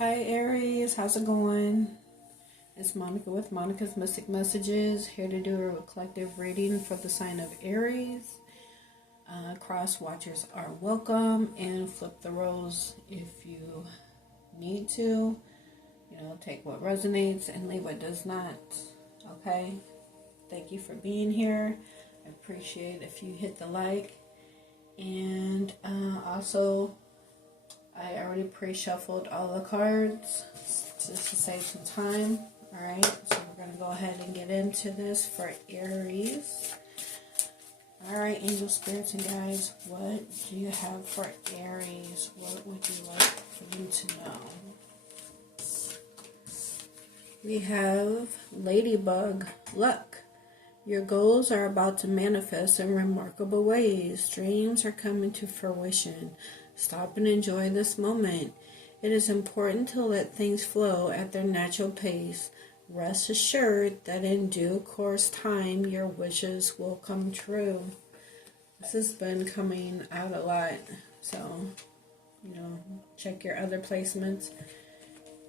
Hi Aries, how's it going? It's Monica with Monica's Mystic Messages, here to do a collective reading for the sign of Aries. Cross watchers are welcome, and flip the roles if you need to. Take what resonates and leave what does not. Okay? Thank you for being here. I appreciate if you hit the like. And also, I already pre-shuffled all the cards just to save some time. Alright, so we're going to go ahead and get into this for Aries. Alright, angel spirits and guides, what do you have for Aries? What would you like for them to know? We have Ladybug, luck. Your goals are about to manifest in remarkable ways. Dreams are coming to fruition. Stop and enjoy this moment. It is important to let things flow at their natural pace. Rest assured that in due course time, your wishes will come true. This has been coming out a lot, so, check your other placements.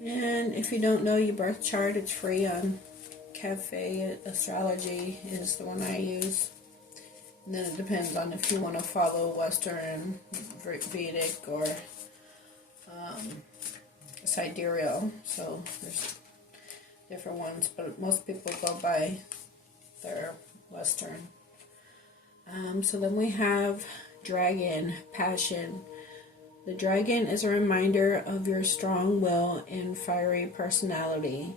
And if you don't know your birth chart, it's free on Cafe Astrology is the one I use. And then it depends on if you want to follow Western, Vedic, or Sidereal. So there's different ones, but most people go by their Western. So then we have Dragon, passion. The dragon is a reminder of your strong will and fiery personality.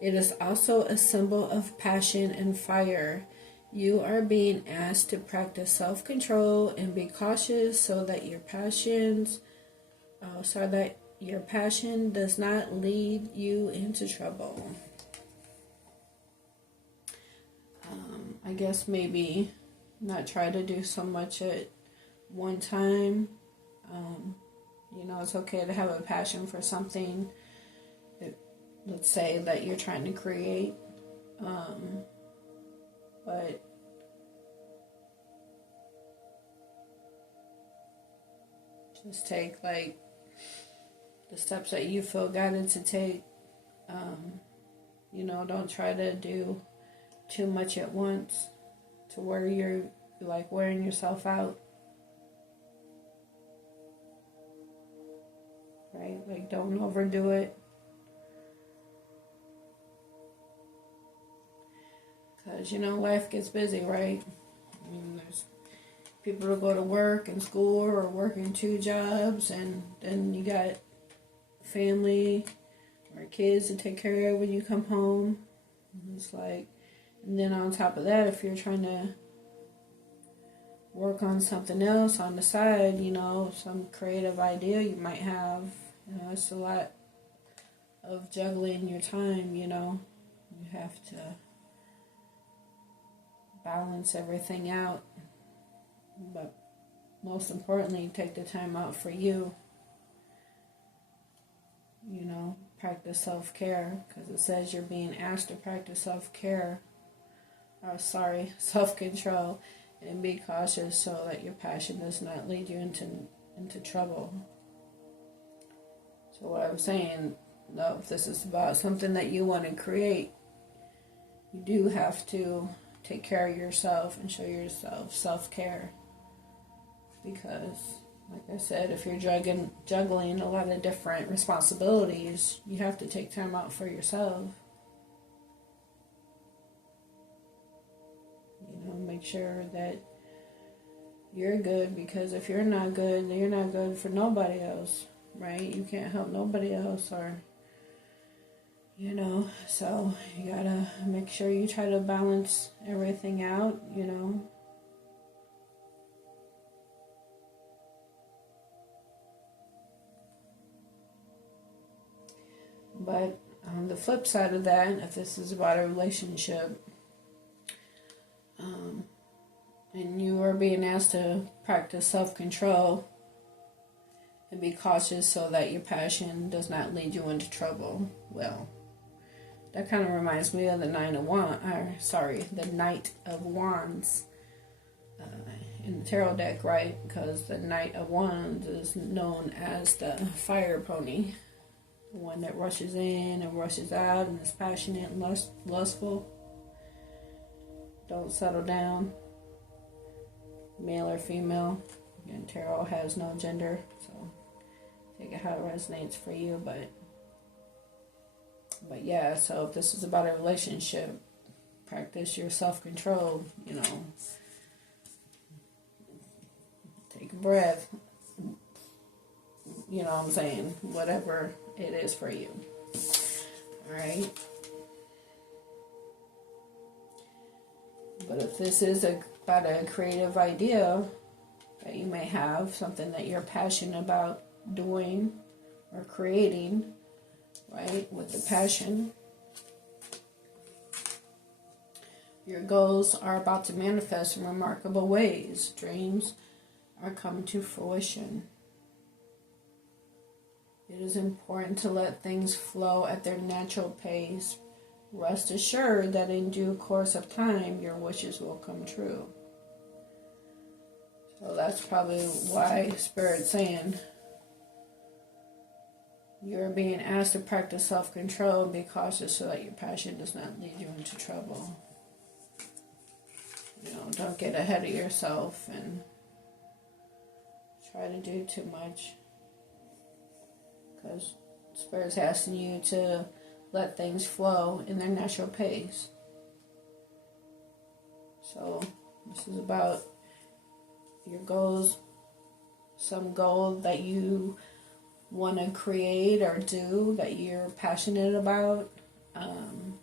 It is also a symbol of passion and fire. You are being asked to practice self-control and be cautious so that your passion does not lead you into trouble. I guess maybe not try to do so much at one time. It's okay to have a passion for something. Let's say that you're trying to create, but just take the steps that you feel guided to take. Don't try to do too much at once to where you're wearing yourself out. Right? Don't overdo it. Because, life gets busy, right? There's people to go to work and school or working 2 jobs, and then you got family or kids to take care of when you come home. And then on top of that, if you're trying to work on something else on the side, some creative idea you might have, it's a lot of juggling your time, You have to balance everything out, but most importantly, take the time out for you. Practice self-care, because it says you're being asked to practice self-control, and be cautious so that your passion does not lead you into trouble. So what I'm saying, though, if this is about something that you want to create, you do have to take care of yourself and show yourself self-care. Because, like I said, if you're juggling a lot of different responsibilities, you have to take time out for yourself. Make sure that you're good, because if you're not good, then you're not good for nobody else, right? You can't help nobody else, or so you gotta make sure you try to balance everything out, But on the flip side of that, if this is about a relationship, and you are being asked to practice self-control and be cautious so that your passion does not lead you into trouble, well, that kind of reminds me of the Knight of Wands in the tarot deck, right? Because the Knight of Wands is known as the fire pony, The one that rushes in and rushes out and is passionate and lustful. Don't settle down. Male or female. Again, tarot has no gender, so take it how it resonates for you. But yeah, so if this is about a relationship, practice your self-control, take a breath, you know what I'm saying, whatever it is for you. Alright? But if this is about a creative idea that you may have, something that you're passionate about doing or creating, right, with the passion, your goals are about to manifest in remarkable ways. Dreams are coming to fruition. It is important to let things flow at their natural pace. Rest assured that in due course of time, your wishes will come true. So that's probably why Spirit's saying you're being asked to practice self-control and be cautious so that your passion does not lead you into trouble. Don't get ahead of yourself and try to do too much. Because Spirit's asking you to let things flow in their natural pace. So this is about your goals, some goal that you want to create or do that you're passionate about, and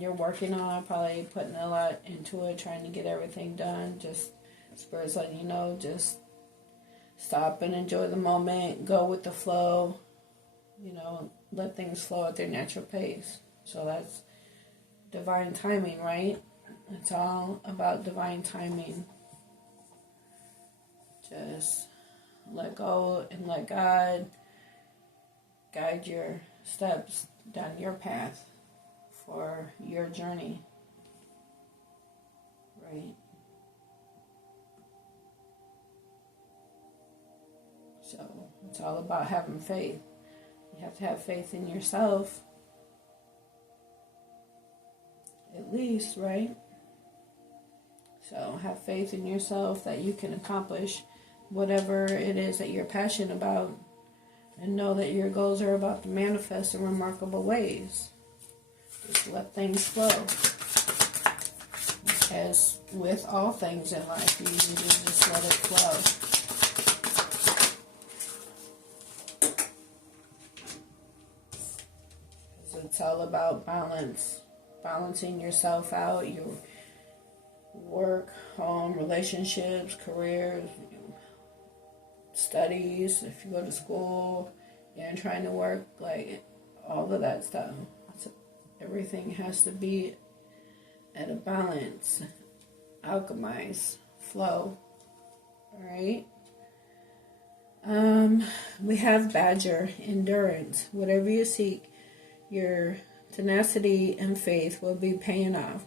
you're working on, probably putting a lot into it, trying to get everything done. Just Spirit's letting you know, just stop and enjoy the moment, go with the flow, let things flow at their natural pace. So that's divine timing, right? It's all about divine timing. Just let go and let God guide your steps down your path for your journey, right? So it's all about having faith. You have to have faith in yourself, at least, right? So have faith in yourself that you can accomplish whatever it is that you're passionate about, and know that your goals are about to manifest in remarkable ways. Just let things flow. As with all things in life, you need to just let it flow. It's all about balance. Balancing yourself out, your work, home, relationships, careers, studies, if you go to school, and trying to work, like all of that stuff. So everything has to be at a balance, alchemize, flow. Alright? We have Badger, endurance. Whatever you seek, your tenacity and faith will be paying off.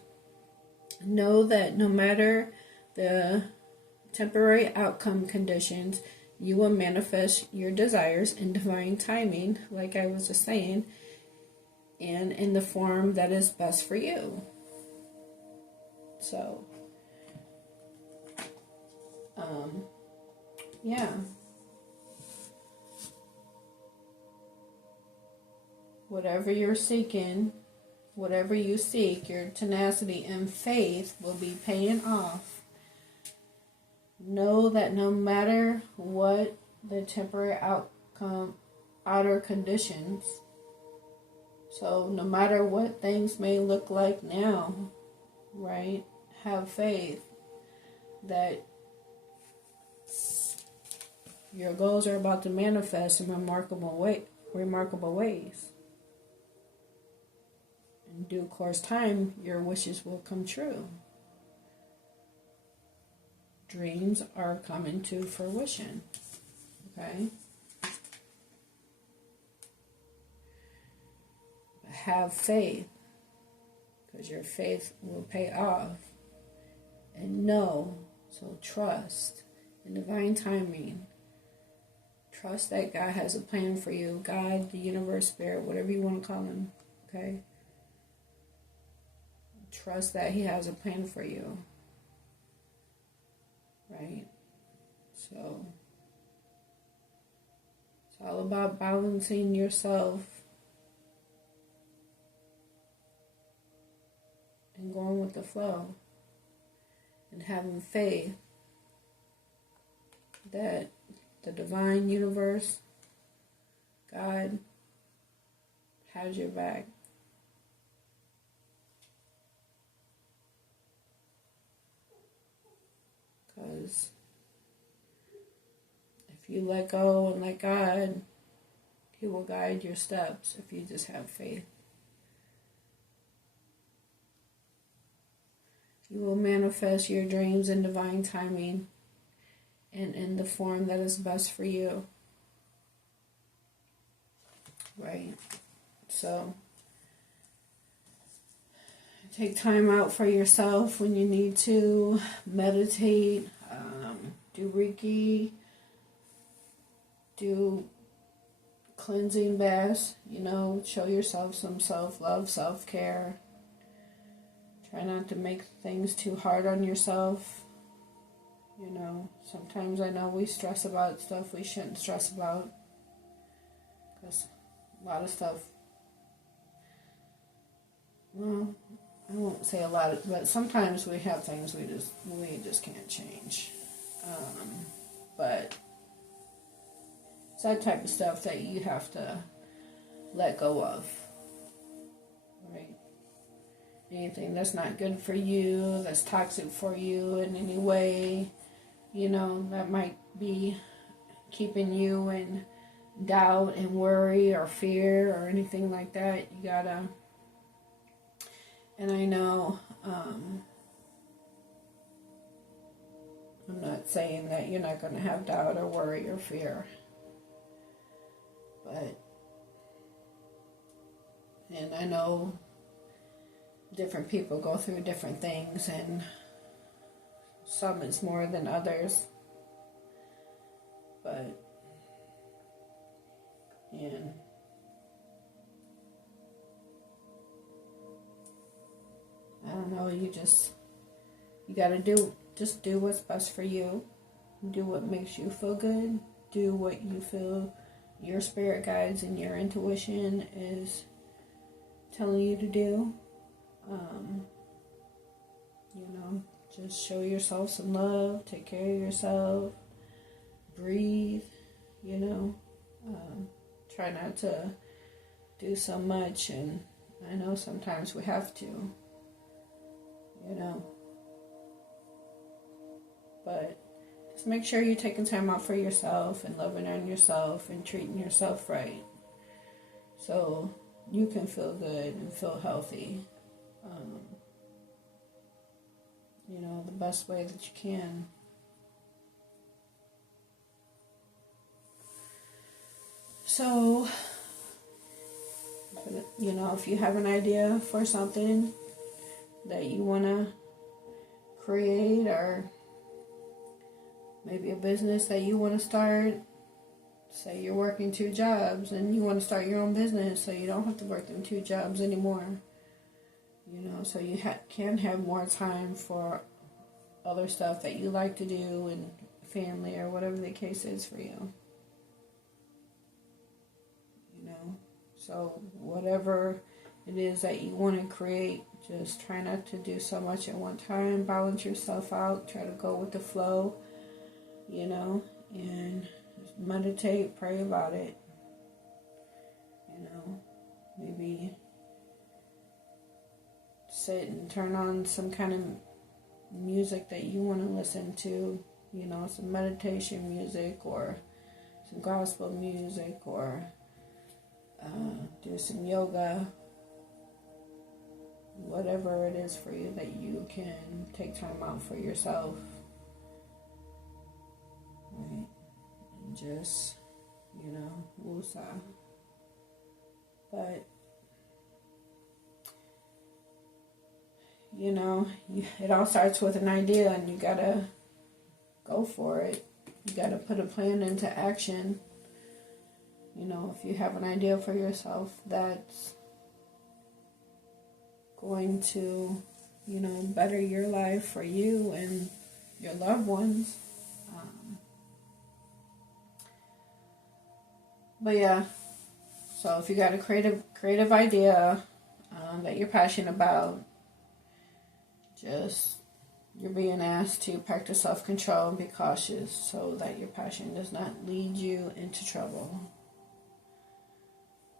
Know that no matter the temporary outcome conditions, you will manifest your desires in divine timing, like I was just saying, and in the form that is best for you. So, yeah. Whatever you're seeking, whatever you seek, your tenacity and faith will be paying off. Know that no matter what the temporary outcome, outer conditions, so no matter what things may look like now, right, have faith that your goals are about to manifest in remarkable ways. In due course time, your wishes will come true. Dreams are coming to fruition. Okay? Have faith, because your faith will pay off. And know, so trust in divine timing. Trust that God has a plan for you. God, the universe, spirit, whatever you want to call him. Okay? Trust that he has a plan for you. Right? So, it's all about balancing yourself and going with the flow and having faith that the divine universe, God, has your back. Because if you let go and let God, he will guide your steps if you just have faith. You will manifest your dreams in divine timing and in the form that is best for you. Right? So, take time out for yourself when you need to. Meditate, do Reiki, do cleansing baths, show yourself some self-love, self-care. Try not to make things too hard on yourself. Sometimes I know we stress about stuff we shouldn't stress about. Because a lot of stuff, well, I won't say a lot, but sometimes we have things we just can't change. But it's that type of stuff that you have to let go of. Right? Anything that's not good for you, that's toxic for you in any way, that might be keeping you in doubt and worry or fear or anything like that. You gotta, and I know, I'm not saying that you're not going to have doubt or worry or fear, and I know different people go through different things, and some is more than others, and I don't know, you gotta do what's best for you. Do what makes you feel good. Do what you feel your spirit guides and your intuition is telling you to do. Just show yourself some love. Take care of yourself. Breathe. Try not to do so much, and I know sometimes we have to. But just make sure you're taking time out for yourself and loving on yourself and treating yourself right, so you can feel good and feel healthy. The best way that you can. So, if you have an idea for something that you want to create, or maybe a business that you want to start, say you're working 2 jobs and you want to start your own business so you don't have to work them 2 jobs anymore, so you can have more time for other stuff that you like to do, and family, or whatever the case is for you. So whatever it is that you want to create, just try not to do so much at one time. Balance yourself out. Try to go with the flow, and just meditate, pray about it. Maybe sit and turn on some kind of music that you want to listen to, some meditation music, or some gospel music, or do some yoga, whatever it is for you that you can take time out for yourself, right? And just, woosah. But, it all starts with an idea, and you gotta go for it. You gotta put a plan into action. if you have an idea for yourself that's going to, better your life for you and your loved ones. But yeah, so if you got a creative idea that you're passionate about, you're being asked to practice self-control and be cautious so that your passion does not lead you into trouble.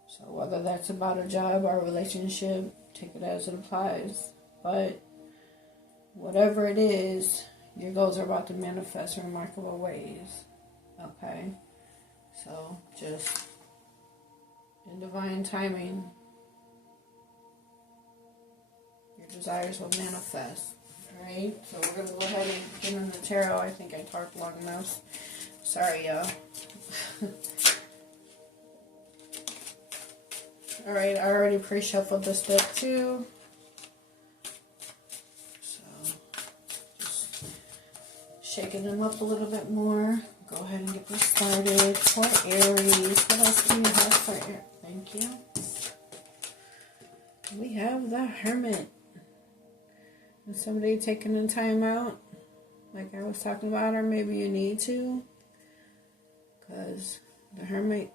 So whether that's about a job or a relationship, take it as it applies. But whatever it is, your goals are about to manifest in remarkable ways. Okay? So just in divine timing, your desires will manifest. Alright? So we're going to go ahead and get in the tarot. I think I talked long enough. Sorry, y'all. Alright, I already pre-shuffled this deck too. So, just shaking them up a little bit more. Go ahead and get this started. For Aries, what else do you have for Aries? Thank you. We have the Hermit. Is somebody taking the time out, like I was talking about, or maybe you need to? Because the Hermit,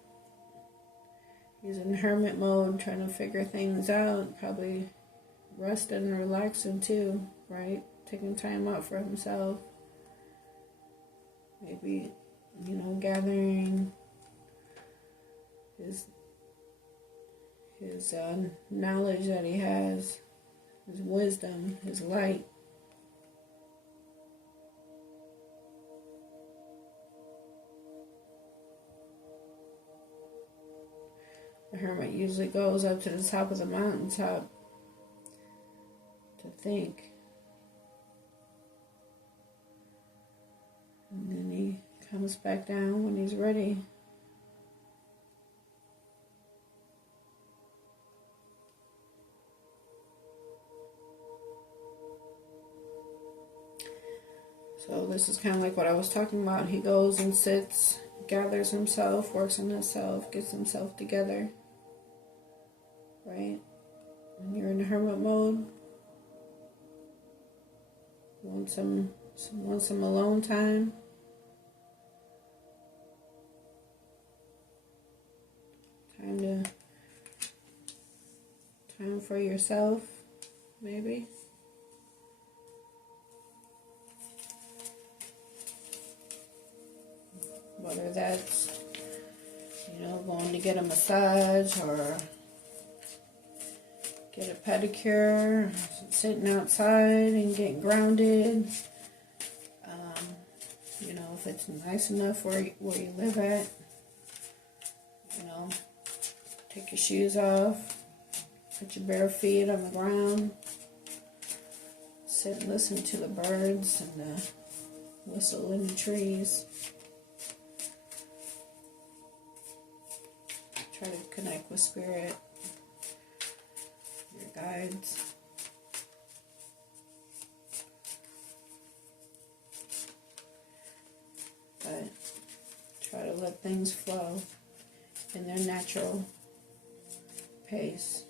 he's in hermit mode, trying to figure things out, probably resting and relaxing too, right? Taking time out for himself. Maybe, gathering his knowledge that he has, his wisdom, his light. The Hermit usually goes up to the top of the mountaintop to think. And then he comes back down when he's ready. So this is kind of like what I was talking about. He goes and sits, gathers himself, works on himself, gets himself together. Right? When you're in hermit mode, you want some alone time. Time for yourself, maybe. Whether that's, going to get a massage or get a pedicure, sitting outside and getting grounded. If it's nice enough where you live at, take your shoes off, put your bare feet on the ground, sit and listen to the birds and the whistle in the trees. Try to connect with spirit, your guides. But try to let things flow in their natural pace.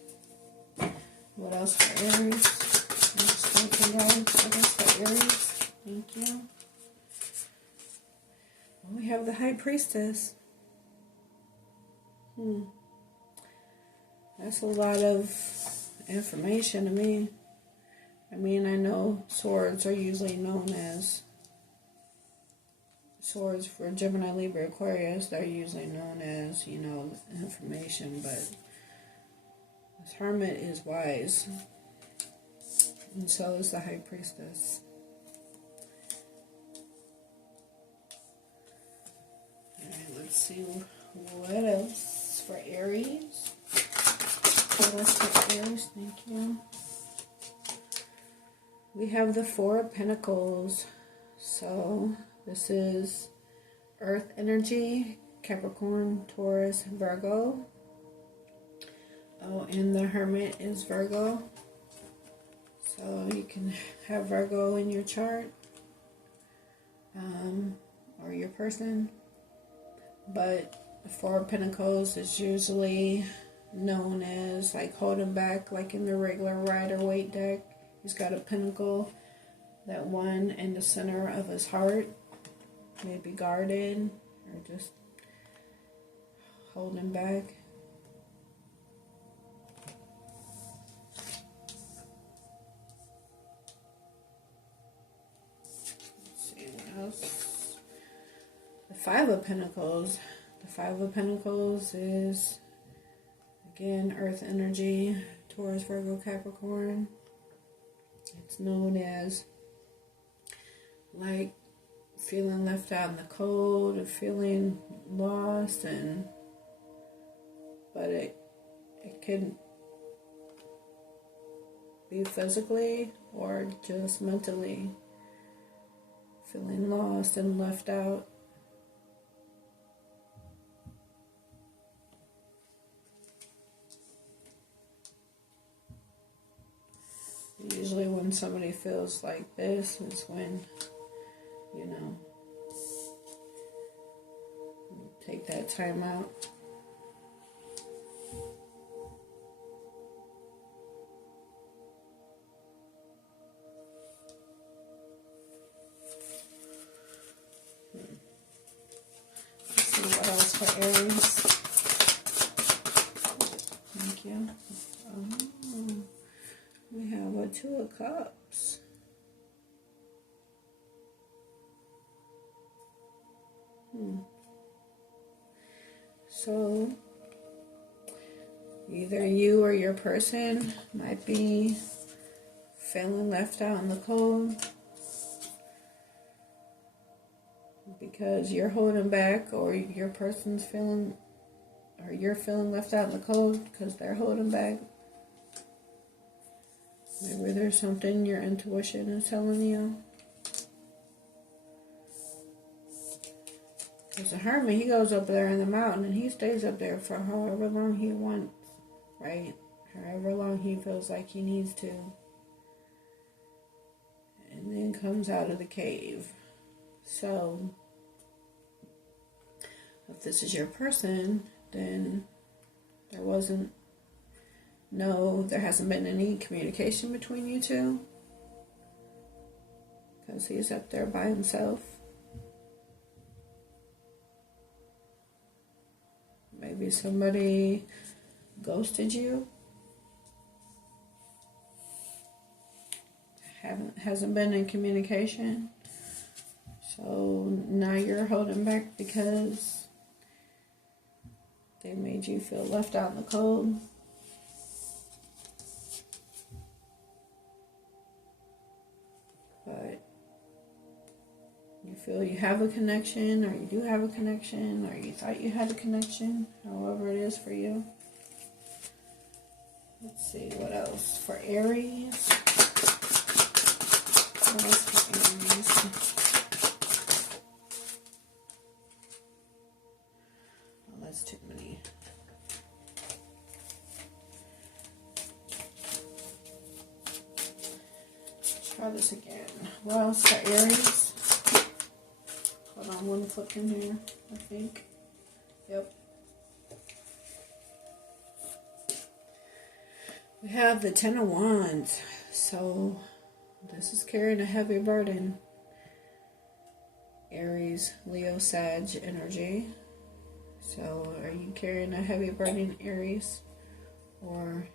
What else for Aries? Thank you guys. What else for Aries? Thank you. Well, we have the High Priestess. That's a lot of information to me. I know swords are usually known as swords for Gemini, Libra, Aquarius. They're usually known as, information, but this Hermit is wise. And so is the High Priestess. Alright, let's see what else for Aries. What else for Aries? Thank you. We have the Four of Pentacles. So this is Earth energy, Capricorn, Taurus, Virgo. Oh, and the Hermit is Virgo. So you can have Virgo in your chart, or your person. But The Four of Pentacles is usually known as like holding back, like in the regular Rider-Waite deck. He's got a pentacle, that one in the center of his heart, maybe guarded or just holding back. Let's see what else. The Five of Pentacles. The Five of Pentacles is, again, earth energy, Taurus, Virgo, Capricorn. It's known as like feeling left out in the cold or feeling lost, but it can be physically or just mentally feeling lost and left out. Usually when somebody feels like this is when, you know, take that time out. Let's see what else for Aries. Thank you. We have a Two of Cups. So, either you or your person might be feeling left out in the cold because you're holding back, or your person's feeling, or you're feeling left out in the cold because they're holding back. Maybe there's something your intuition is telling you. Because the Hermit, he goes up there in the mountain and he stays up there for however long he wants, right? However long he feels like he needs to. And then comes out of the cave. So, if this is your person, then there hasn't been any communication between you two. Because he's up there by himself. Maybe somebody ghosted you. Hasn't been in communication. So now you're holding back because they made you feel left out in the cold. But you feel you have a connection, or you do have a connection, or you thought you had a connection, however it is for you. Let's see, what else for Aries? What else for Aries? Oh, that's too many. Try this again. What else for Aries? Hold on, one flip in here, I think. Yep. We have the Ten of Wands. So, this is carrying a heavy burden. Aries, Leo, Sag energy. So, are you carrying a heavy burden, Aries? Or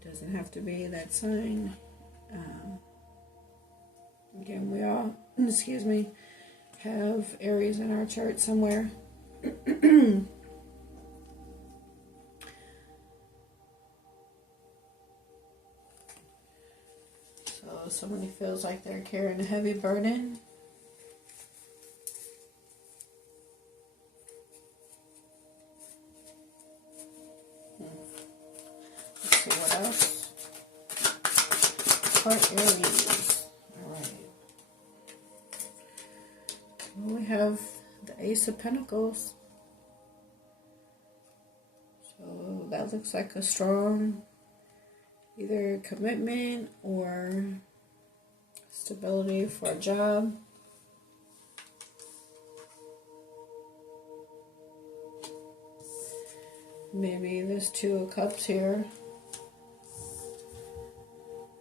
it doesn't have to be that sign. Again, we all, excuse me, have Aries in our chart somewhere. So somebody feels like they're carrying a heavy burden. Let's see what else. For Aries. Alright. We have the Ace of Pentacles. So that looks like a strong either commitment or stability for a job. Maybe this Two of Cups here.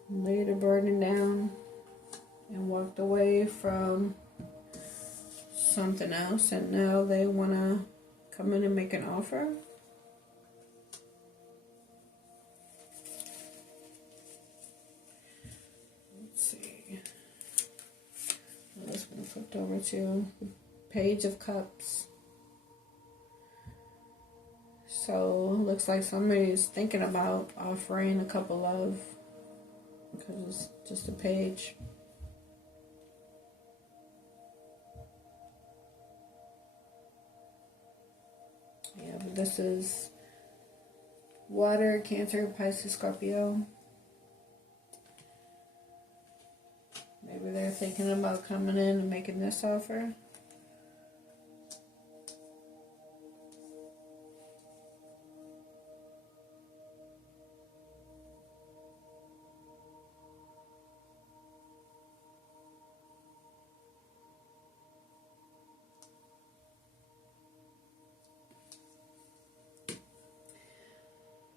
Laid a burden down and walked away from something else, and now they want to come in and make an offer. Let's see. This one flipped over to the Page of Cups. So it looks like somebody's thinking about offering a couple of, because it's just a page. Yeah, but this is water, Cancer, Pisces, Scorpio. Maybe they're thinking about coming in and making this offer.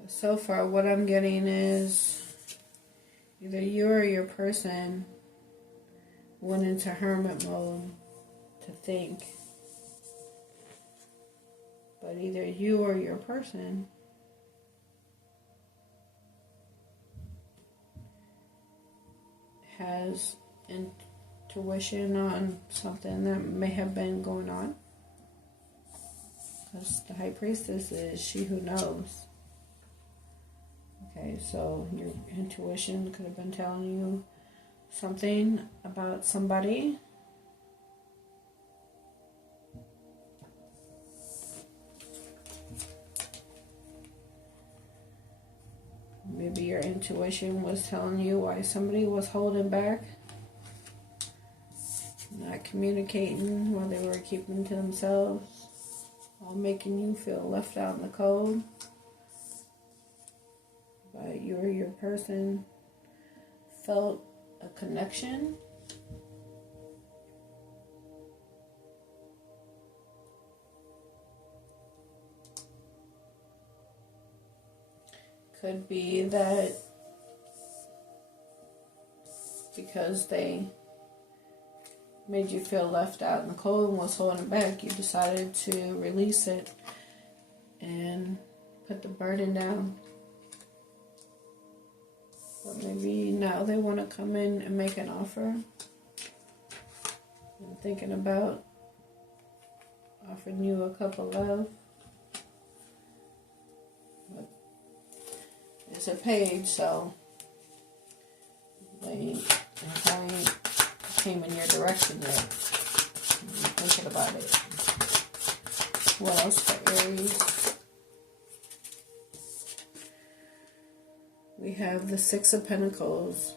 So far, what I'm getting is either you or your person went into hermit mode to think. But either you or your person has intuition on something that may have been going on. Because the High Priestess is she who knows. Okay, so your intuition could have been telling you something about somebody. Maybe your intuition was telling you why somebody was holding back, not communicating, why they were keeping to themselves, all making you feel left out in the cold. But you or your person felt a connection. Could be that because they made you feel left out in the cold and was holding back, you decided to release it and put the burden down. But maybe now they want to come in and make an offer. I'm thinking about offering you a couple of. But it's a page, so they ain't came in your direction yet. I'm thinking about it. What else for Aries? We have the Six of Pentacles.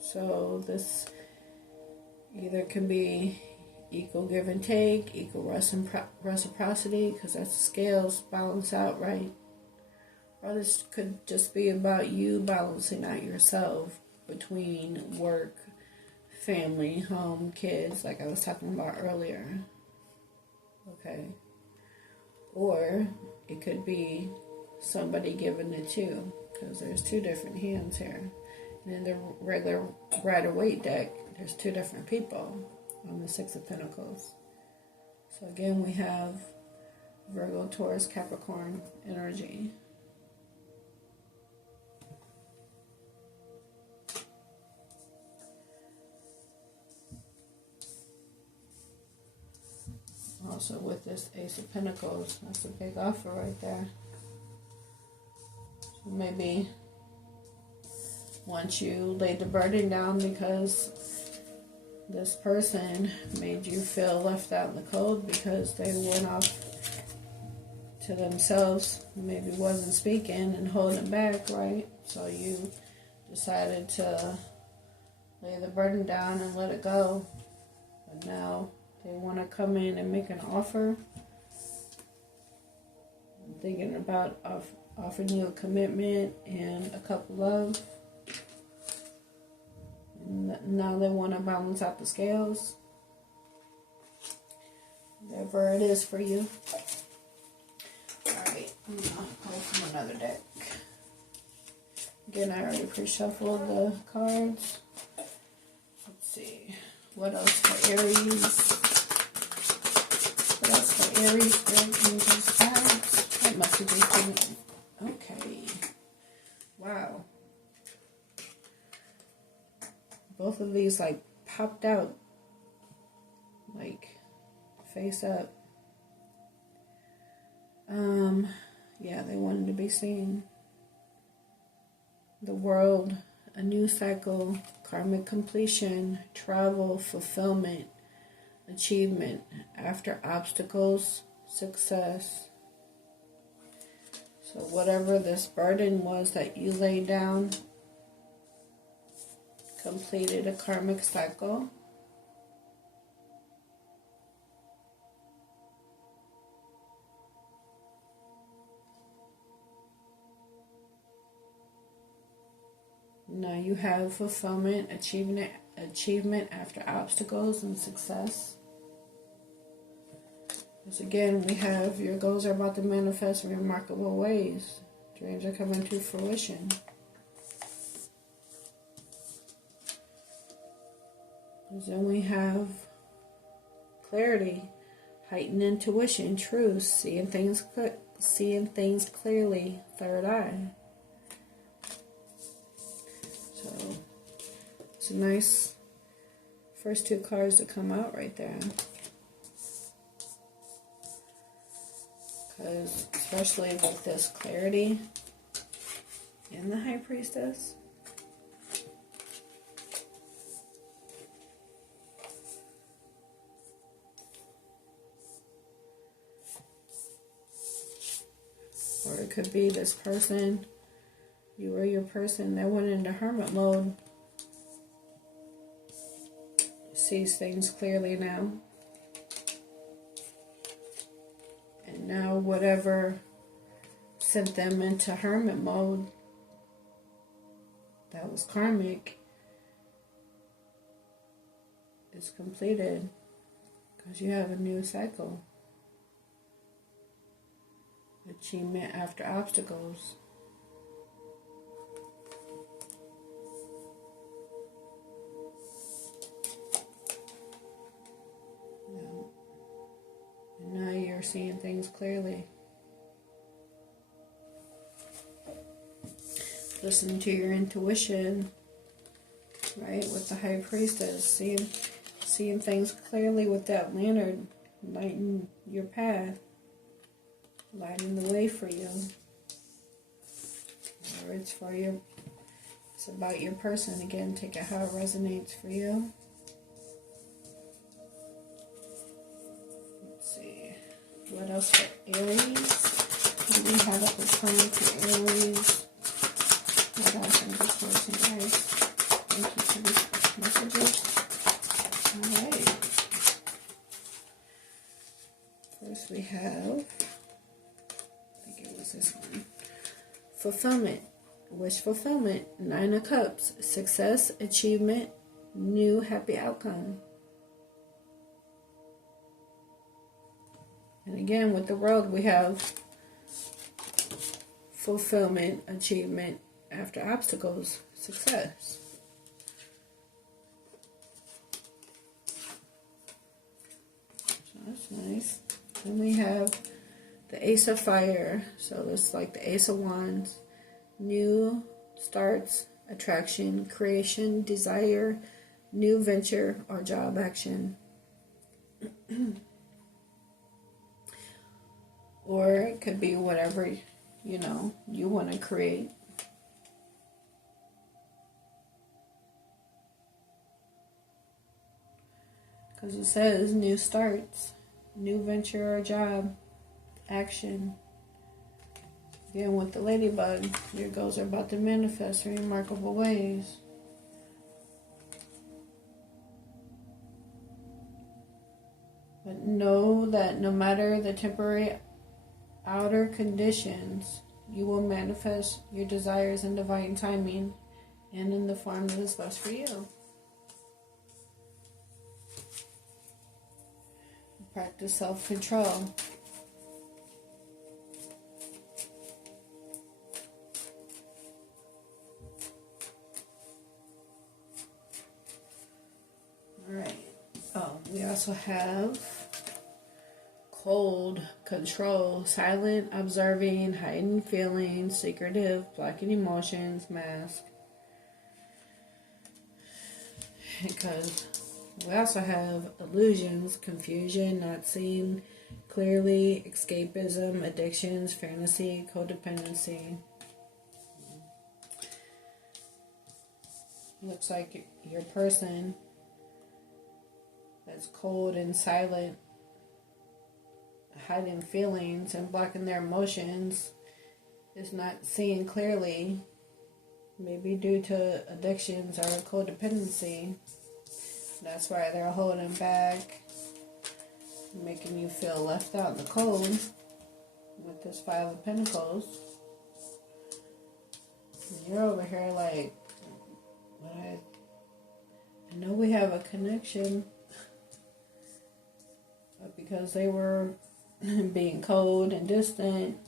So this either can be equal give and take, equal reciprocity, because that's the scales balance out, right? Or this could just be about you balancing out yourself between work, family, home, kids, like I was talking about earlier. Okay. Or it could be somebody giving it to, because there's two different hands here. And in the regular Rider-Waite deck, there's two different people on the Six of Pentacles. So again, we have Virgo, Taurus, Capricorn energy. Also with this Ace of Pentacles, that's a big offer right there. So maybe once you laid the burden down because this person made you feel left out in the cold because they went off to themselves, maybe wasn't speaking and holding back, right? So you decided to lay the burden down and let it go. But now they want to come in and make an offer. I'm thinking about offering you a commitment and a couple of. Now they want to balance out the scales. Whatever it is for you. Alright, I'm going to another deck. Again, I already pre-shuffled the cards. Let's see. What else for Aries? What else for Aries? Spirit, angels, cards. That must have just been... Okay. Wow. Both of these, like, popped out. Like, face up. Yeah, they wanted to be seen. The world, a new cycle, karmic completion, travel, fulfillment, achievement, after obstacles, success. So whatever this burden was that you laid down, completed a karmic cycle. Now you have fulfillment, achievement after obstacles, and success. Because again, we have your goals are about to manifest in remarkable ways. Dreams are coming to fruition. And then we have clarity, heightened intuition, truth, seeing things clearly, third eye. So it's a nice first two cards to come out right there. Because especially with this clarity in the High Priestess. Or it could be this person, you or your person that went into hermit mode, sees things clearly now. And now whatever sent them into hermit mode that was karmic is completed, because you have a new cycle. Achievement after obstacles. And now you're seeing things clearly. Listen to your intuition, right? With the High Priestess, seeing things clearly with that lantern, lighting your path, lighting the way for you. Or it's for you. It's about your person. Again, take it how it resonates for you. Let's see. What else for Aries? What do we have at this time for Aries? What else in this person, guys? Thank you for these messages. Alright. First we have, I think it was this one. Fulfillment. Wish fulfillment. 9 of Cups. Success, achievement, new happy outcome. And again, with the World, we have fulfillment, achievement, after obstacles, success. So that's nice. Then we have the Ace of Fire. So it's like the Ace of Wands. New starts, attraction, creation, desire, new venture, or job action. Or it could be whatever, you want to create. Because it says new starts, new venture or job, action. Again, with the ladybug, your goals are about to manifest in remarkable ways. But know that no matter the temporary outer conditions, you will manifest your desires in divine timing and in the form that is best for you. Practice self-control. We also have cold, control, silent, observing, hiding feelings, secretive, blocking emotions, mask. Because we also have illusions, confusion, not seeing clearly, escapism, addictions, fantasy, codependency. Looks like your person that's cold and silent, hiding feelings and blocking their emotions, is not seeing clearly, maybe due to addictions or codependency. That's why they're holding back, making you feel left out in the cold with this Five of Pentacles. And you're over here like, but I know we have a connection, but because they were being cold and distant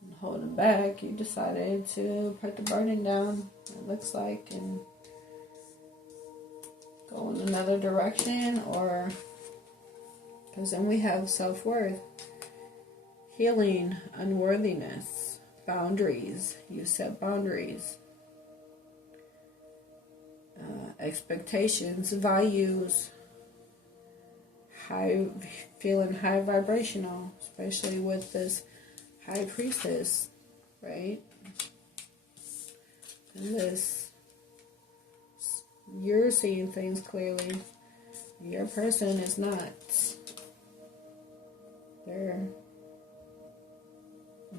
and holding back, you decided to put the burden down, it looks like, and go in another direction. Or because then we have self-worth, healing, unworthiness, boundaries. You set boundaries, expectations, values, feeling high vibrational, especially with this High Priestess, right? And this, you're seeing things clearly. Your person is not. They're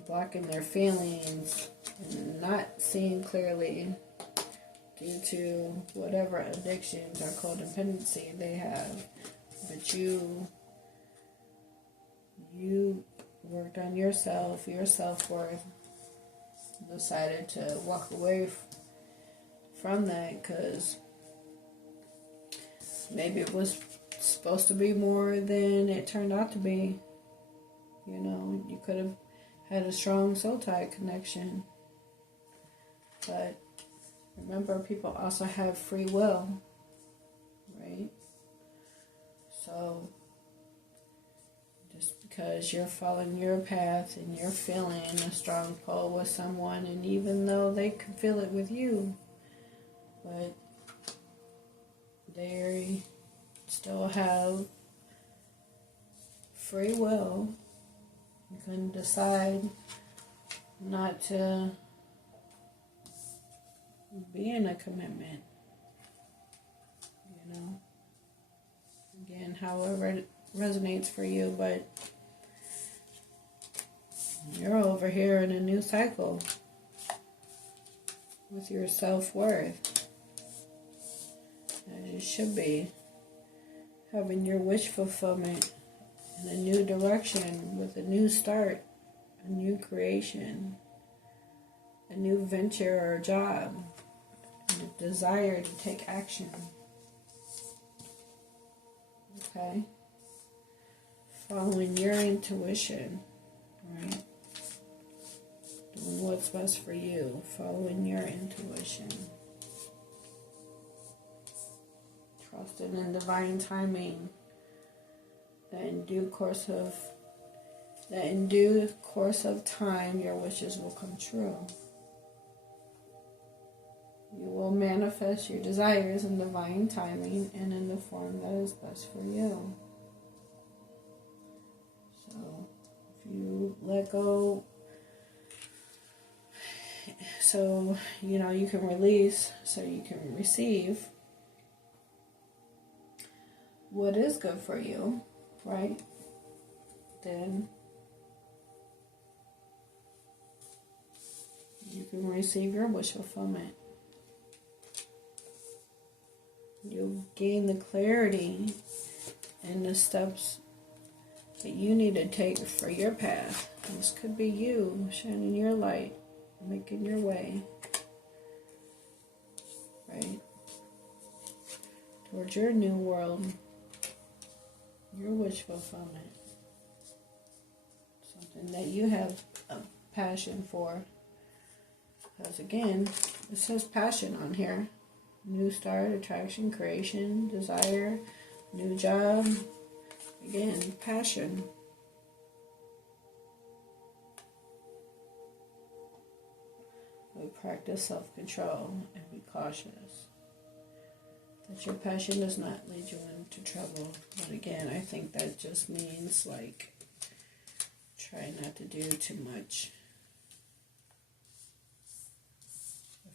blocking their feelings and not seeing clearly due to whatever addictions or codependency they have. But you worked on yourself, your self-worth, decided to walk away from that because maybe it was supposed to be more than it turned out to be. You know, you could have had a strong soul tie connection. But remember, people also have free will, right? So just because you're following your path and you're feeling a strong pull with someone, and even though they could feel it with you, but they still have free will. You can decide not to be in a commitment, you know. Again, however it resonates for you, but you're over here in a new cycle with your self-worth, as you should be, having your wish fulfillment in a new direction with a new start, a new creation, a new venture or job, and a desire to take action. Okay? Following your intuition, right? Doing what's best for you, following your intuition. Trusting in divine timing. That in due course of time, your wishes will come true. You will manifest your desires in divine timing and in the form that is best for you. So, if you let go, so, you know, you can release, so you can receive what is good for you, right? Then you can receive your wish fulfillment. You'll gain the clarity and the steps that you need to take for your path. This could be you shining your light, making your way, right, towards your new world, your wish fulfillment, something that you have a passion for. Because again, it says passion on here. New start, attraction, creation, desire, new job. Again, passion. We practice self-control and be cautious that your passion does not lead you into trouble. But again, I think that just means like try not to do too much.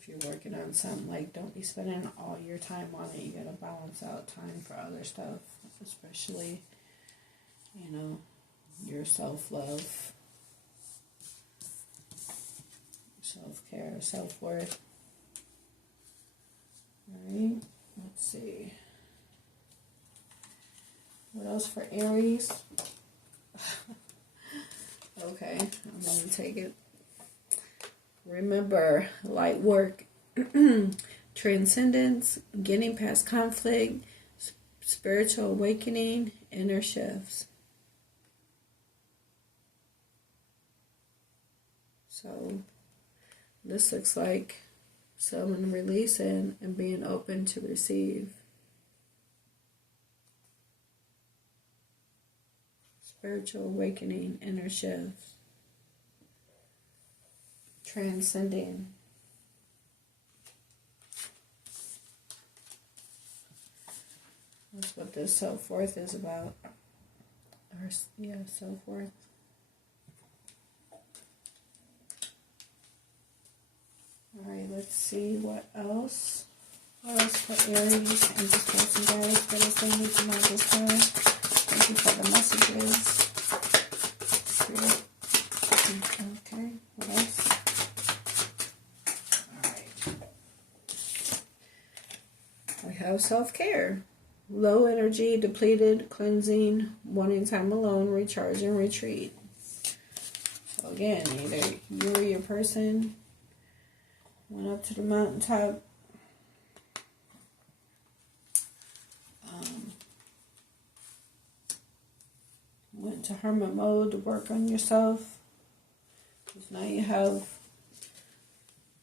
If you're working on something, like don't be spending all your time on it. You gotta balance out time for other stuff, especially, your self-love, self-care, self-worth. Alright, let's see. What else for Aries? Okay, I'm going to take it. Remember, light work, transcendence, getting past conflict, spiritual awakening, inner shifts. So, this looks like someone releasing and being open to receive. Spiritual awakening, inner shifts. Transcending. That's what this self-worth is about. Self-worth. Alright, let's see what else. What else for Aries? And just person, guys, what else they need to know this time. Thank you for the messages. Spirit. Okay, what else? Alright. We have self-care. Low energy, depleted, cleansing, wanting time alone, recharge and retreat. So again, either you or your person went up to the mountaintop, went to hermit mode to work on yourself. Because now you have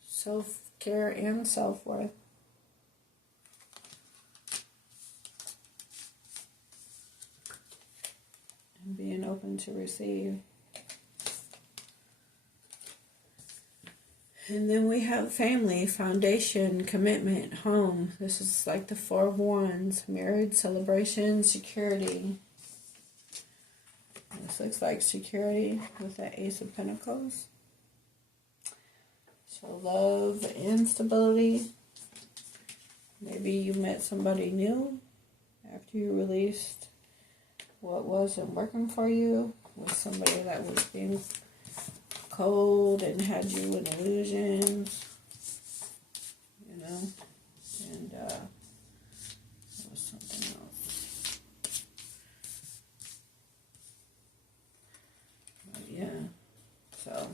self-care and self-worth. And being open to receive. And then we have family, foundation, commitment, home. This is like the Four of Wands. Marriage, celebration, security. This looks like security with the Ace of Pentacles. So love and stability. Maybe you met somebody new after you released what wasn't working for you. With somebody that was being cold and had you in illusions, and there was something else. But yeah, so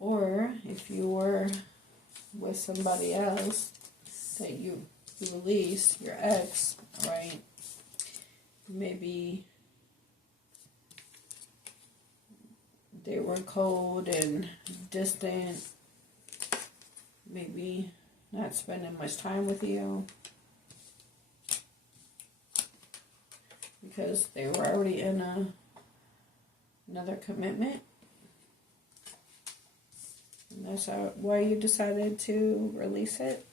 or if you were with somebody else that you release, your ex, right? Maybe they were cold and distant, maybe not spending much time with you because they were already in another commitment. And that's why you decided to release it.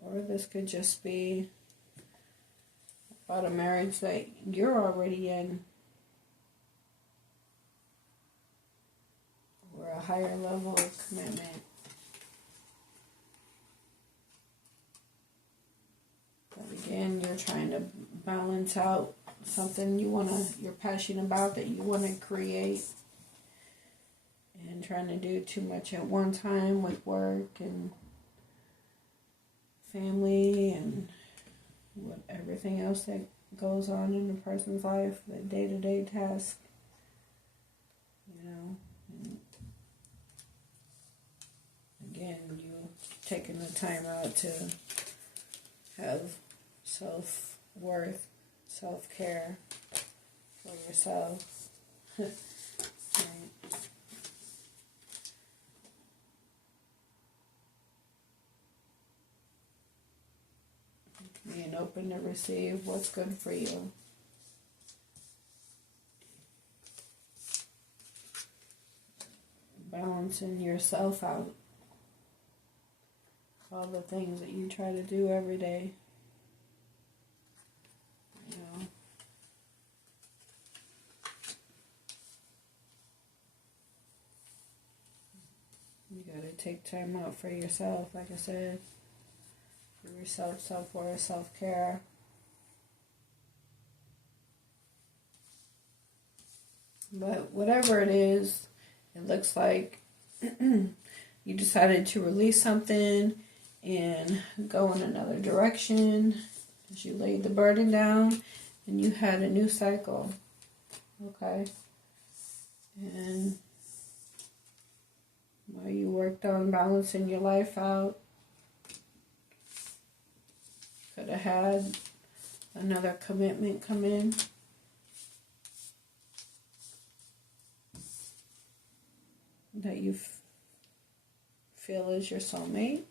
Or this could just be about a marriage that you're already in. Or a higher level of commitment. But again, you're trying to balance out something you're passionate about that you want to create, and trying to do too much at one time with work and family and everything else that goes on in a person's life, the day-to-day task, and again, you taking the time out to have self-worth, self-care for yourself. Right. Being open to receive what's good for you. Balancing yourself out. All the things that you try to do every day. You gotta take time out for yourself, like I said. For yourself, self-worth, self-care. But whatever it is, it looks like you decided to release something and go in another direction as you laid the burden down and you had a new cycle. Okay? And while you worked on balancing your life out, could have had another commitment come in. That you feel is your soulmate.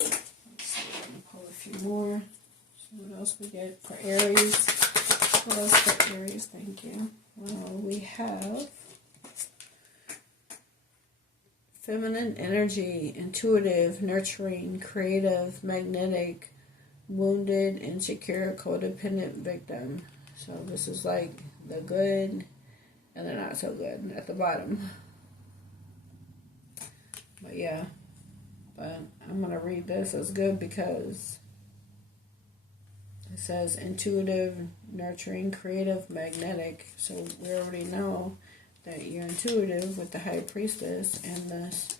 Let's see, I'm going to pull a few more. So what else we get for Aries? What else for Aries? Thank you. We have feminine energy, intuitive, nurturing, creative, magnetic, wounded, insecure, codependent victim. So this is like the good and the not so good at the bottom. But yeah, I'm going to read this as good because it says intuitive, nurturing, creative, magnetic. So we already know that you're intuitive with the High Priestess and this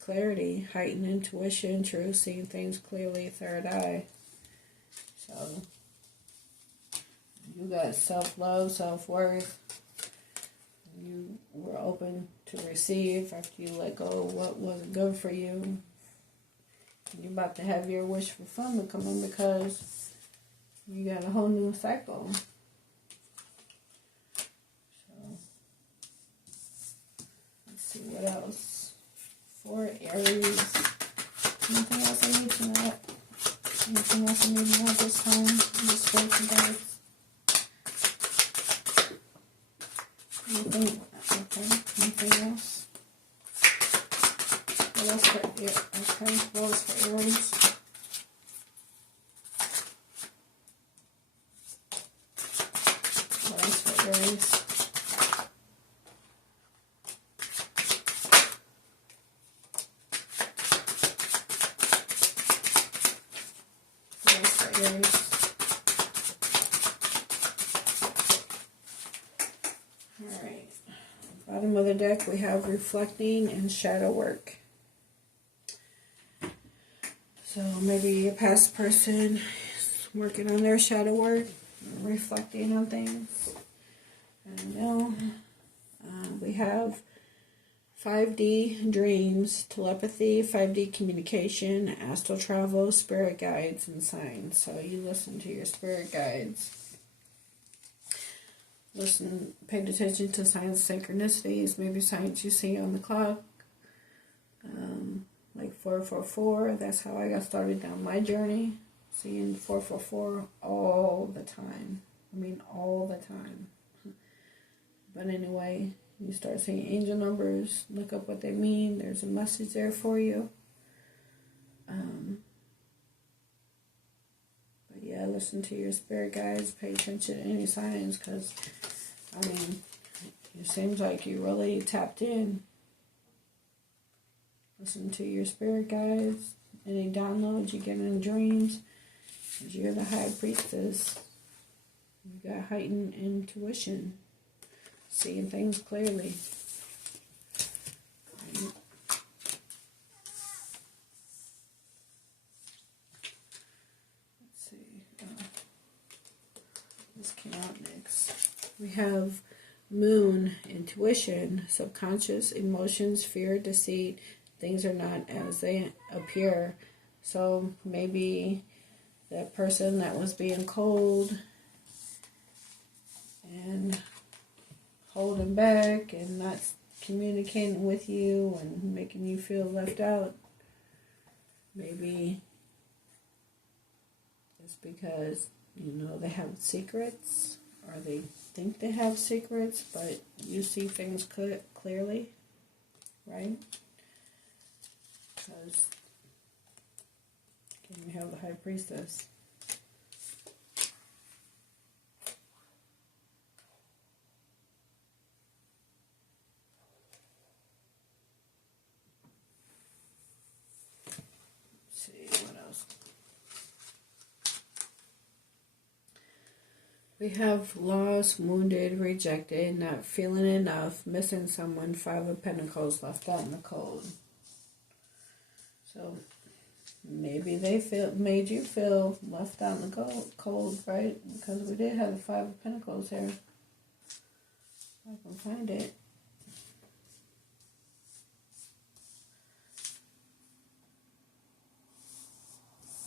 clarity, heightened intuition, truth, seeing things clearly, third eye. So you got self-love, self-worth. You were open to receive after you let go of what wasn't good for you. You're about to have your wish fulfillment come in because you got a whole new cycle. See what else for Aries. Anything else I need to know? Anything else I need to know at this time? Just go to guys. Anything? Okay. Anything else? What else for Aries? Okay. What else for Aries? What else for Aries? Alright, bottom of the deck we have reflecting and shadow work. So maybe your past person is working on their shadow work, reflecting on things. I don't know. We have 5D dreams, telepathy, 5D communication, astral travel, spirit guides, and signs. So you listen to your spirit guides. Listen, paid attention to signs, synchronicities, maybe signs you see on the clock. Like 444, that's how I got started down my journey. Seeing 444 all the time. I mean, all the time. But anyway, you start seeing angel numbers, look up what they mean. There's a message there for you. But yeah, listen to your spirit guides. Pay attention to any signs because, I mean, it seems like you really tapped in. Listen to your spirit guides. Any downloads you get in dreams? Because you're the high priestess. You got heightened intuition. Seeing things clearly. Right. Let's see. This came out next. We have Moon, intuition, subconscious, emotions, fear, deceit. Things are not as they appear. So maybe that person that was being cold and holding back and not communicating with you and making you feel left out, maybe it's because, they have secrets, or they think they have secrets, but you see things clearly, right? Because we have the high priestess. Let's see what else. We have lost, wounded, rejected, not feeling enough, missing someone, 5 of Pentacles, left out in the cold. So maybe they made you feel left out in the cold, right? Because we did have the 5 of Pentacles here. I can find it.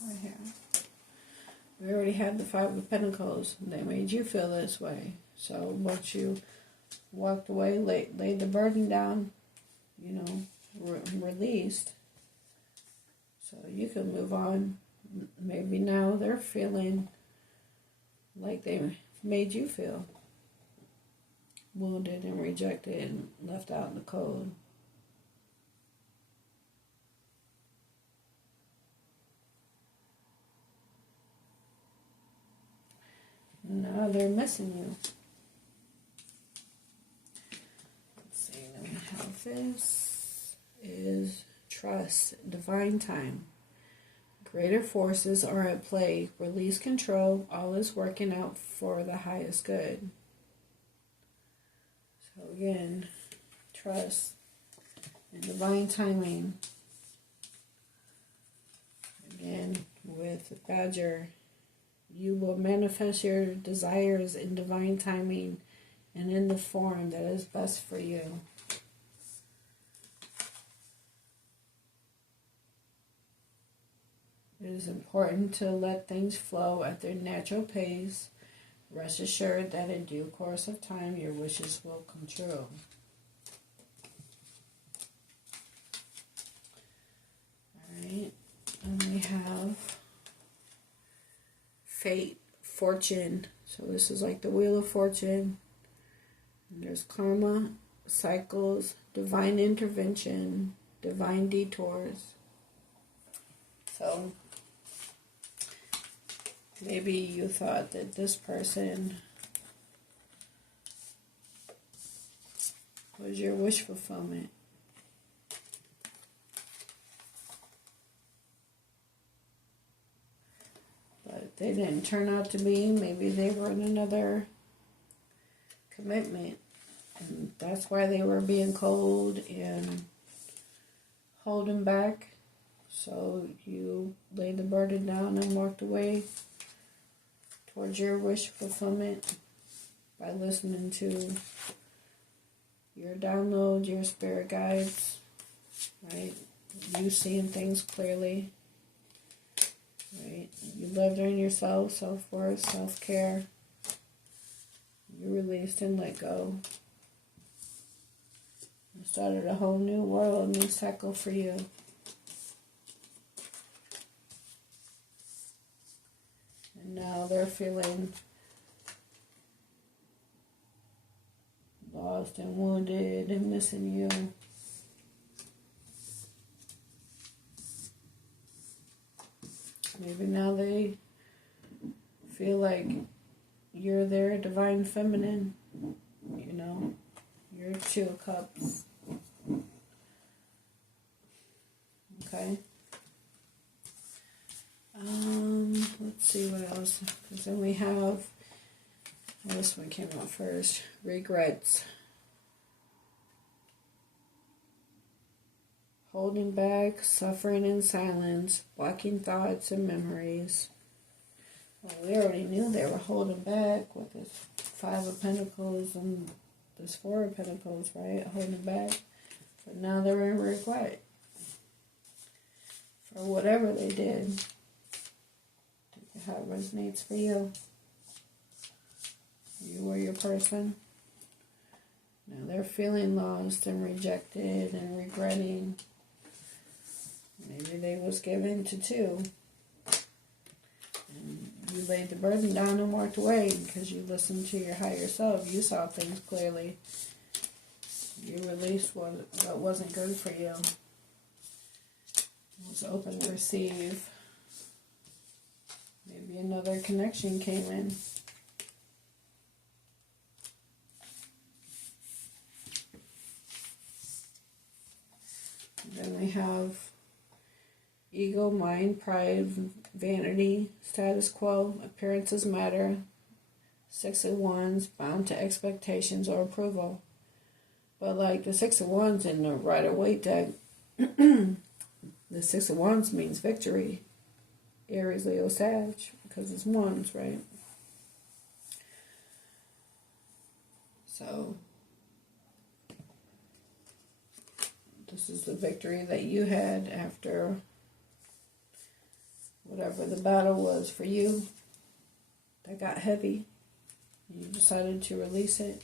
Right here. We already had the 5 of Pentacles. They made you feel this way. So once you walked away, laid the burden down, released, so you can move on. Maybe now they're feeling like they made you feel wounded and rejected and left out in the cold. Now they're missing you. Let's see, then we have this is trust, divine time. Greater forces are at play. Release control. All is working out for the highest good. So again, trust and divine timing. Again, with Badger, you will manifest your desires in divine timing and in the form that is best for you. It is important to let things flow at their natural pace. Rest assured that in due course of time, your wishes will come true. Alright, and we have fate, fortune. So this is like the Wheel of Fortune. And there's karma, cycles, divine intervention, divine detours. So maybe you thought that this person was your wish fulfillment. But they didn't turn out to be. Maybe they were in another commitment. And that's why they were being cold and holding back. So you laid the burden down and walked away towards your wish fulfillment by listening to your download, your spirit guides, right? You seeing things clearly, right? You lived in yourself, self-worth, self-care. You released and let go. You started a whole new world, a new cycle for you. And now they're feeling lost and wounded and missing you. Maybe now they feel like you're their divine feminine, you're 2 of Cups. Okay? Let's see what else. Because then we have, this one came out first. Regrets. Holding back, suffering in silence, blocking thoughts and memories. Well, we already knew they were holding back with this Five of Pentacles and this Four of Pentacles, right? Holding back. But now they're in regret for whatever they did. How it resonates for you. You or your person. Now they're feeling lost and rejected and regretting. Maybe they was given to two. And you laid the burden down and walked away because you listened to your higher self. You saw things clearly. You released what wasn't good for you. It was open to receive. Maybe another connection came in. Then we have ego, mind, pride, vanity, status quo, appearances matter, Six of Wands, bound to expectations or approval. But like the Six of Wands in the Rider-Waite deck, the Six of Wands means victory. Aries, Leo, Sag, because it's wands, right? So, this is the victory that you had after whatever the battle was for you that got heavy. You decided to release it.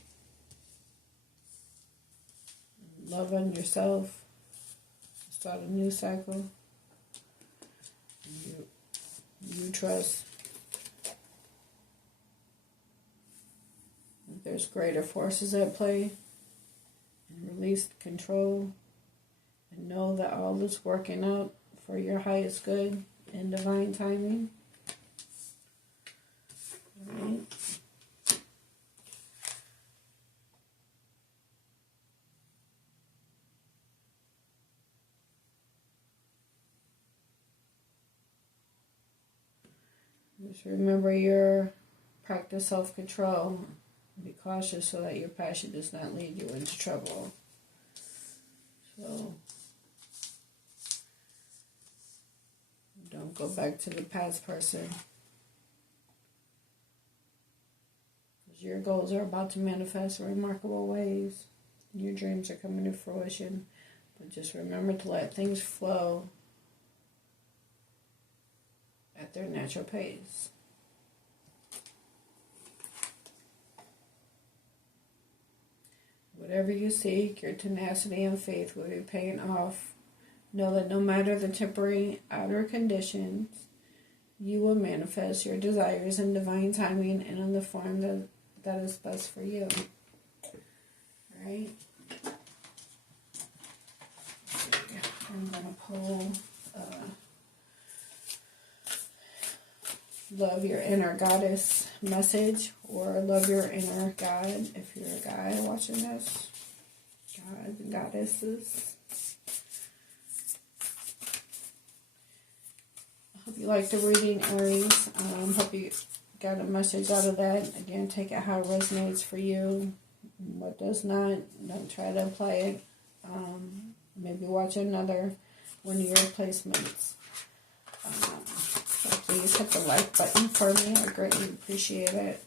Love on yourself. Start a new cycle. You trust that there's greater forces at play, and release control, and know that all is working out for your highest good and divine timing. All right. Just remember practice self-control. Be cautious so that your passion does not lead you into trouble. So, don't go back to the past person. Because your goals are about to manifest in remarkable ways. Your dreams are coming to fruition. But just remember to let things flow at their natural pace. Whatever you seek, your tenacity and faith will be paying off. Know that no matter the temporary outer conditions, you will manifest your desires in divine timing and in the form that is best for you. Alright? I'm going to pull Love Your Inner Goddess message, or Love Your Inner God if you're a guy watching this. Gods and goddesses. I hope you liked the reading, Aries. Hope you got a message out of that. Again, take it how it resonates for you. What does not, don't try to apply it. Maybe watch another one of your placements. So please hit the like button for me. I greatly appreciate it.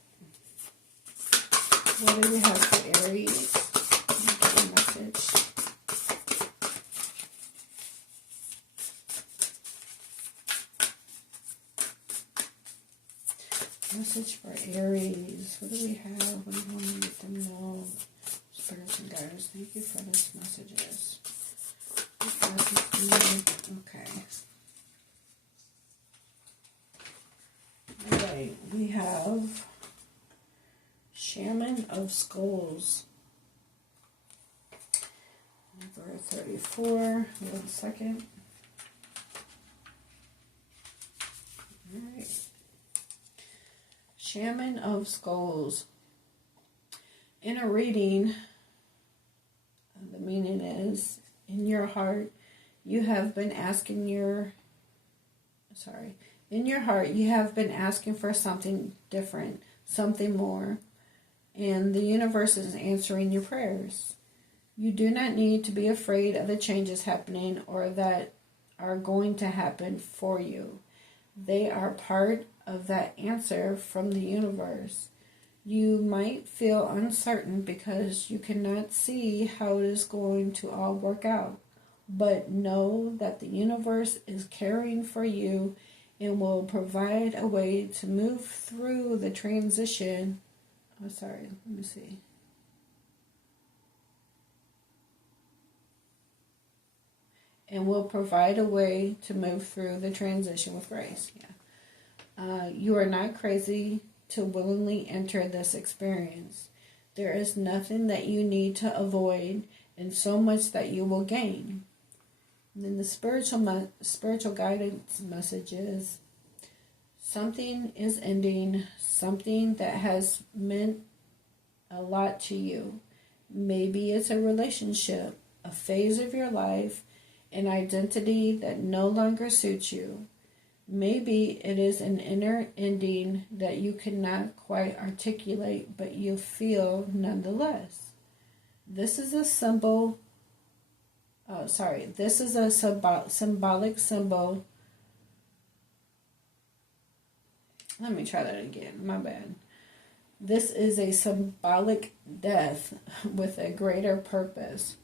What do we have for Aries? Get a message. Message for Aries. What do we have? What do you want to let them know? Spirits and guides, thank you for this messages. Okay. Alright, we have Shaman of Skulls. Number 34. 1 second. Alright. Shaman of Skulls. In a reading, the meaning is, in your heart, you have been asking In your heart, you have been asking for something different, something more, and the universe is answering your prayers. You do not need to be afraid of the changes happening or that are going to happen for you. They are part of that answer from the universe. You might feel uncertain because you cannot see how it is going to all work out, but know that the universe is caring for you and will provide a way to move through the transition. Oh, sorry, let me see. And will provide a way to move through the transition with grace. Yeah. You are not crazy to willingly enter this experience. There is nothing that you need to avoid and so much that you will gain. And then the spiritual guidance message is something is ending, something that has meant a lot to you. Maybe it's a relationship, a phase of your life, an identity that no longer suits you. Maybe it is an inner ending that you cannot quite articulate, but you feel nonetheless. This is a symbol. This is a symbolic symbol. Let me try that again. My bad. This is a symbolic death with a greater purpose.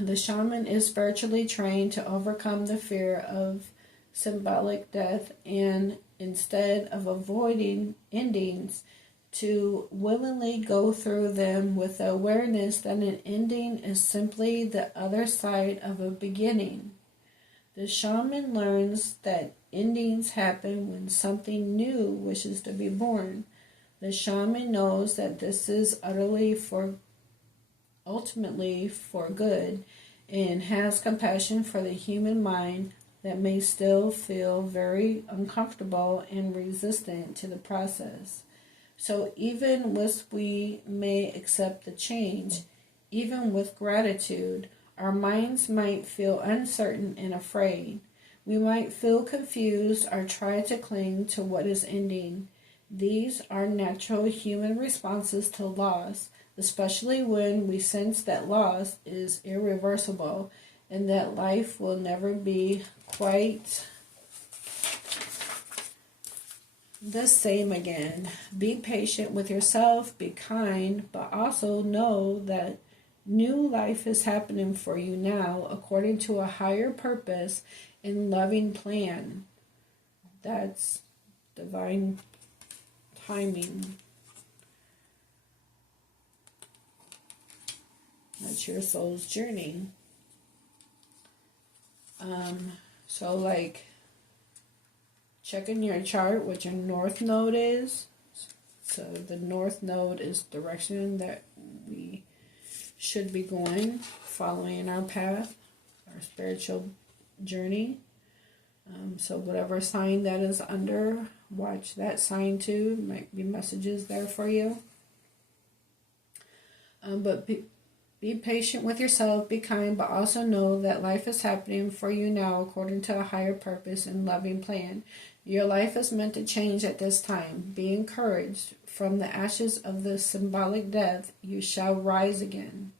The shaman is spiritually trained to overcome the fear of symbolic death and instead of avoiding endings, to willingly go through them with the awareness that an ending is simply the other side of a beginning. The shaman learns that endings happen when something new wishes to be born. The shaman knows that this is ultimately for good, and has compassion for the human mind that may still feel very uncomfortable and resistant to the process. So even as we may accept the change, even with gratitude, our minds might feel uncertain and afraid. We might feel confused or try to cling to what is ending. These are natural human responses to loss, especially when we sense that loss is irreversible and that life will never be quite the same again. Be patient with yourself, be kind, but also know that new life is happening for you now according to a higher purpose and loving plan. That's divine timing. That's your soul's journey. So like checking your chart what your north node is. So the north node is direction that we should be going, following our path, our spiritual journey. So whatever sign that is under, watch that sign too. Might be messages there for you. But be patient with yourself, be kind, but also know that life is happening for you now according to a higher purpose and loving plan. Your life is meant to change at this time. Be encouraged. From the ashes of the symbolic death, you shall rise again.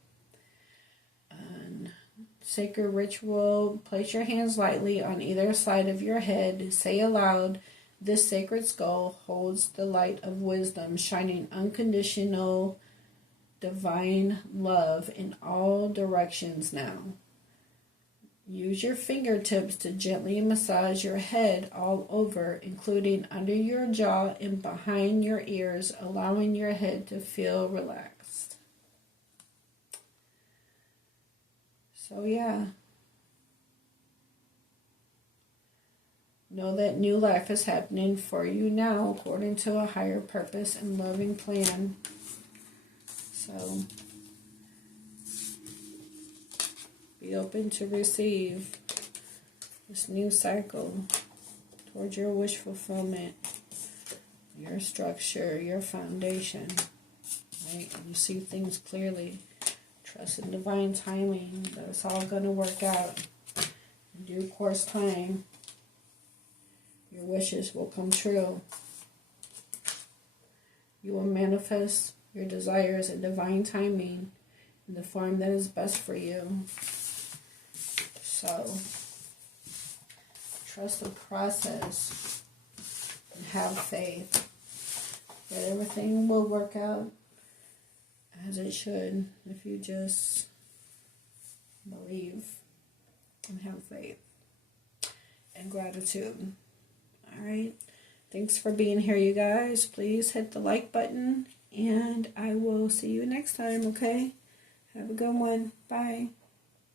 Sacred ritual, place your hands lightly on either side of your head. Say aloud, this sacred skull holds the light of wisdom, shining unconditional divine love in all directions now. Use your fingertips to gently massage your head all over, including under your jaw and behind your ears, allowing your head to feel relaxed. So yeah, know that new life is happening for you now according to a higher purpose and loving plan. So be open to receive this new cycle towards your wish fulfillment, your structure, your foundation. Right? You see things clearly. Trust in divine timing that it's all going to work out in due course time. Your wishes will come true. You will manifest your desires in divine timing in the form that is best for you. So, trust the process and have faith that everything will work out as it should if you just believe and have faith and gratitude. Alright, thanks for being here, you guys. Please hit the like button, and I will see you next time, okay? Have a good one. Bye.